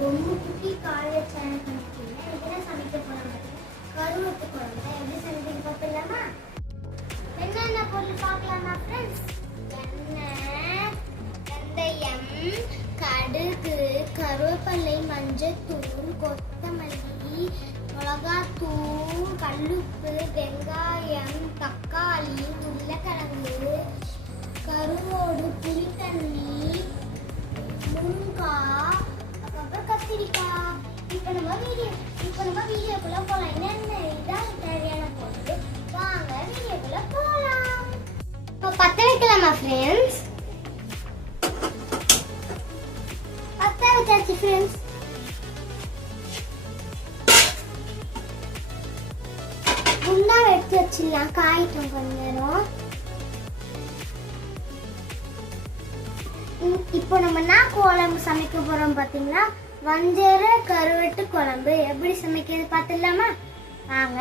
பொம்மை குட்டி காலையில சேனல் பண்ணிருக்கீங்க இதெல்லாம் சமைக்க போறாங்க கருவத்து குழம்பு. எப்படி சமைக்கிறது பார்த்துலாமா என்னென்ன பொருள் பார்க்கலாமா ஃப்ரெண்ட்ஸ் எண்ணெய் வெந்தயம் கடுகு கருவேப்பிலை மஞ்சத்தூள் கொத்தமல்லி மிளகாத்தூள் கல்லுப்பு வெங்காயம் தக்காளி உருளைக்கிழங்கு இப்போ வைக்கலாமா ஃப்ரெண்ட்ஸ் பற்ற வச்சாச்சு ஃப்ரெண்ட்ஸ் முன்னா எடுத்து வச்சிடலாம் காயிட்டோம் கொஞ்ச நேரம். இப்போ நம்ம என்ன குழம்பு சமைக்க போறோம் பாத்தீங்களா? வஞ்சர கருவட்டு குழம்பு. எப்படி சமைக்கிறது பார்த்துடலாமா? வாங்க.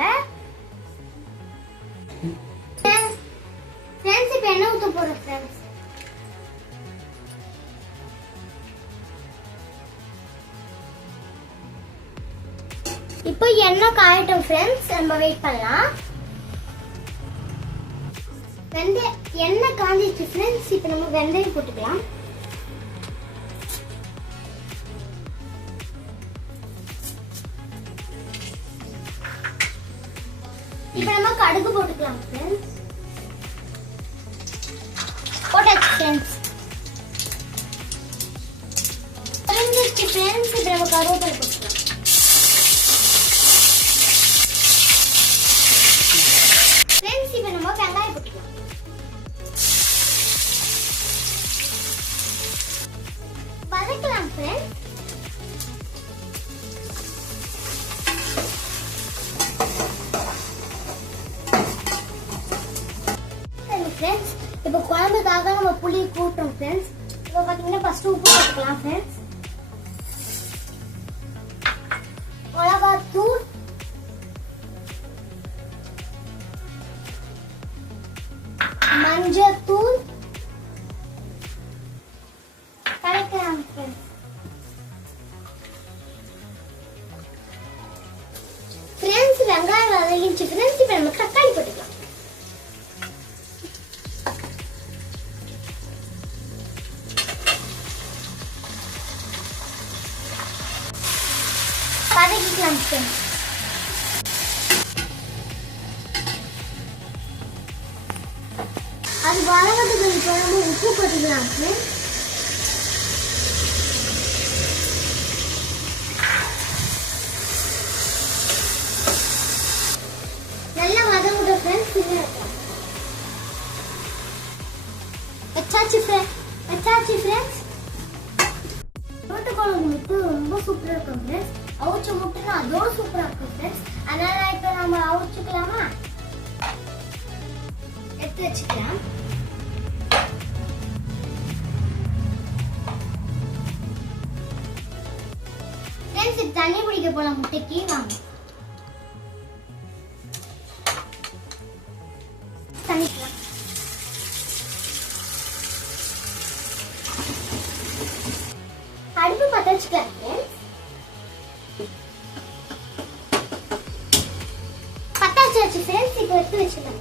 இப்போ ஃப்ரெண்ட்ஸ் இப்போ எண்ணெய் காயட்டும் ஃப்ரெண்ட்ஸ் நம்ம வெயிட் பண்ணலாம். வெந்தய எண்ணெய் காஞ்சிச்சு ஃப்ரெண்ட்ஸ் இப்போ நம்ம வெந்தயம் போட்டுக்கலாம். இப்போ நம்ம கடுகு போட்டுக்கலாம் ஃப்ரெண்ட்ஸ் போட்டாச்சு ஃப்ரெண்ட்ஸ் தெரிஞ்சிருச்சு ஃப்ரெண்ட்ஸ் இப்போ நம்ம கருவேப்பிலை அதுக்காக நம்ம புளி கூட்டுறோம் ஃப்ரெண்ட்ஸ் இப்போ பார்த்தீங்கன்னா ஃபஸ்ட்டு உப்பு போட்டுக்கலாம் ஃப்ரெண்ட்ஸ் மிளகாத்தூள். மஞ்சத்தூள். கலக்கலாம் ஃப்ரெண்ட்ஸ் ஃப்ரெண்ட்ஸ் வெங்காயம் வதங்கிச்சு ஃப்ரெண்ட்ஸ் இப்போ நமக்கு வதக்கிக்கலாம் அது வதங்கிறதுக்கு இப்போ நம்ம உப்பு போட்டுக்கலாம். ஃப்ரெண்ட்ஸ் நல்லா வதங்கட்டும் ஃப்ரெண்ட்ஸ் சின்ன வச்சாச்சு வச்சாச்சு ஃப்ரெண்ட்ஸ் குழம்பு ரொம்ப சூப்பராக இருக்கும் ஃப்ரெண்ட்ஸ் அவிச்ச முட்டுனா அதோட சூப்பராக இருக்கும் ஃப்ரெண்ட்ஸ் அதனால இப்போ நம்ம அவிச்சுக்கலாமா? எடுத்து வச்சுக்கலாம். ஃப்ரெண்ட்ஸ் இது தண்ணி பிடிக்க போலாம் முட்டைக்கு. வாங்க. தண்ணிக்கலாம். அடுப்பு பற்ற வச்சுக்கலாம். ஃப்ரெண்ட்ஸ் பத்தாச்சு ஃப்ரெண்ட்ஸ் இப்போ எடுத்து வச்சுக்கலாம்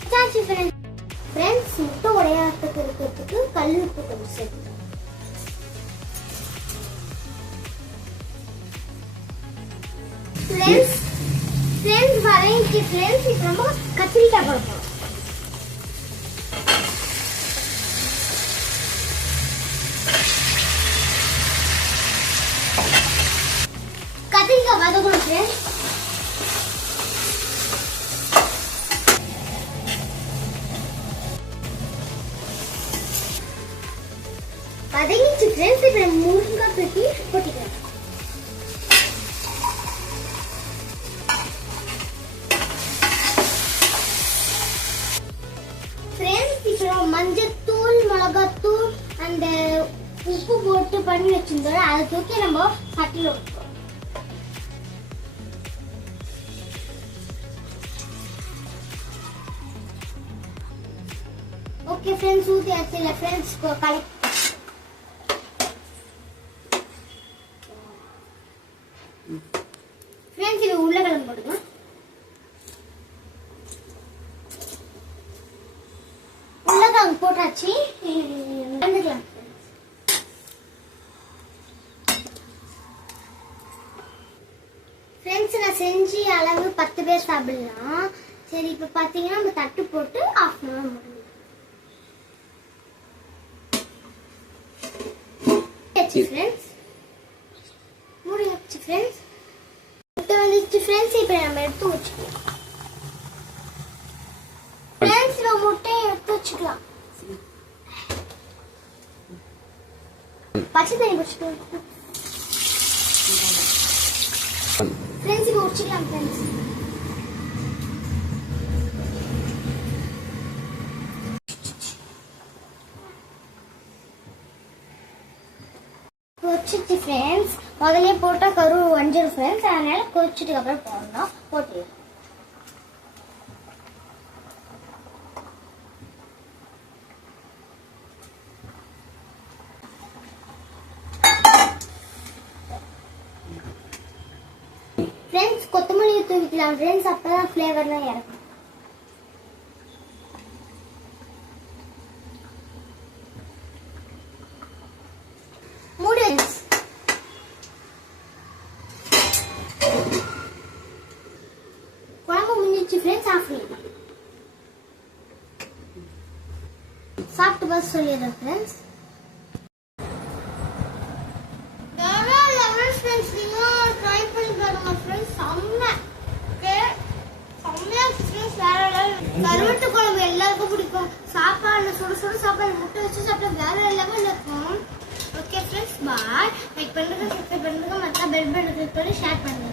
பத்தாச்சு ஃப்ரெண்ட்ஸ் ஃப்ரெண்ட்ஸ் முட்டை உடையாட்டத்துக்கு இருக்கிறதுக்கு கல் உப்பு கொஞ்சம் சேர்த்துக்கலாம் ஃப்ரெண்ட்ஸ் ஃப்ரெண்ட்ஸ் வரைஞ்சி ஃப்ரெண்ட்ஸ் இப்போ நம்ம கத்திரிக்காய் போட போகிறோம் கத்திரிக்காய் வதக்கணும் ஃப்ரெண்ட்ஸ் வதங்கிச்சு ஃப்ரெண்ட்ஸ் இப்போ நம்ம முருங்கைக்காய் ஃப்ரெண்ட்ஸ் இப்போ மஞ்சத்தூள் மிளகாத்தூள் அந்த உப்பு போட்டு பண்ணி வச்சிருந்தோம் அதை தூக்கி நம்ம ஃப்ரெண்ட்ஸ் ஊற்றியாச்சு இல்லை ஃப்ரெண்ட்ஸ் கலெக்ட் ஃப்ரெண்ட்ஸ் இது உருளைக்கிழங்கு போட்டுக்கலாம் உருளைக்கிழங்கு போட்டாச்சு. கலந்துக்கலாம் ஃப்ரெண்ட்ஸ் நான் செஞ்சு அளவு பத்து பேர் சாப்பிடலாம். சரி இப்போ பார்த்தீங்கன்னா நம்ம தட்டு போட்டு ஆஃப் ஃப்ரெண்ட்ஸ் மூடி வச்சு ஃப்ரெண்ட்ஸ் முட்டை வந்துச்சு ஃப்ரெண்ட்ஸ் இப்போ நம்ம எடுத்து வச்சுக்கலாம் ஃப்ரெண்ட்ஸ் நம்ம முட்டையை எடுத்து வச்சுக்கலாம் பச்சை தண்ணி குடிச்சிட்டு ஃப்ரெண்ட்ஸ் இப்போ வச்சுக்கலாம் கொச்சிச்சு ஃப்ரெண்ட்ஸ் முதல்ல போட்டால் கரு வஞ்சிரும் ஃப்ரெண்ட்ஸ் அதனால கொச்சிட்டுக்கு அப்புறம் போடணும். போட்டு ஃப்ரெண்ட்ஸ் கொத்தமல்லி தூவிக்கலாம். ஃப்ரெண்ட்ஸ் அப்பதான் ஃப்ளேவர்லாம் இறக்கும் மூடு குழம்பு முடிஞ்சிச்சு ஃப்ரெண்ட்ஸ் ஆஃப் பண்ணிடலாம் சாப்பிட்டு பார்த்து சொல்லிடுறேன் ஃப்ரெண்ட்ஸ் ட்ரை பண்ணி செம்ம. வேற லெவல் கருவட்டு குழம்பு எல்லாருக்கும் பிடிக்கும். சாப்பாடு சுடு சுடு சாப்பாடு முட்டை வச்சு சாப்பிட்டா வேற லெவல் இருக்கும் ஓகே ஃப்ரெண்ட்ஸ் பாய் லைக் பண்ணுங்க சப்ஸ்கிரைப் பண்ணுங்க. மற்ற பெல் பட்டன் கிளிக் பண்ணி ஷேர் பண்ணுங்க.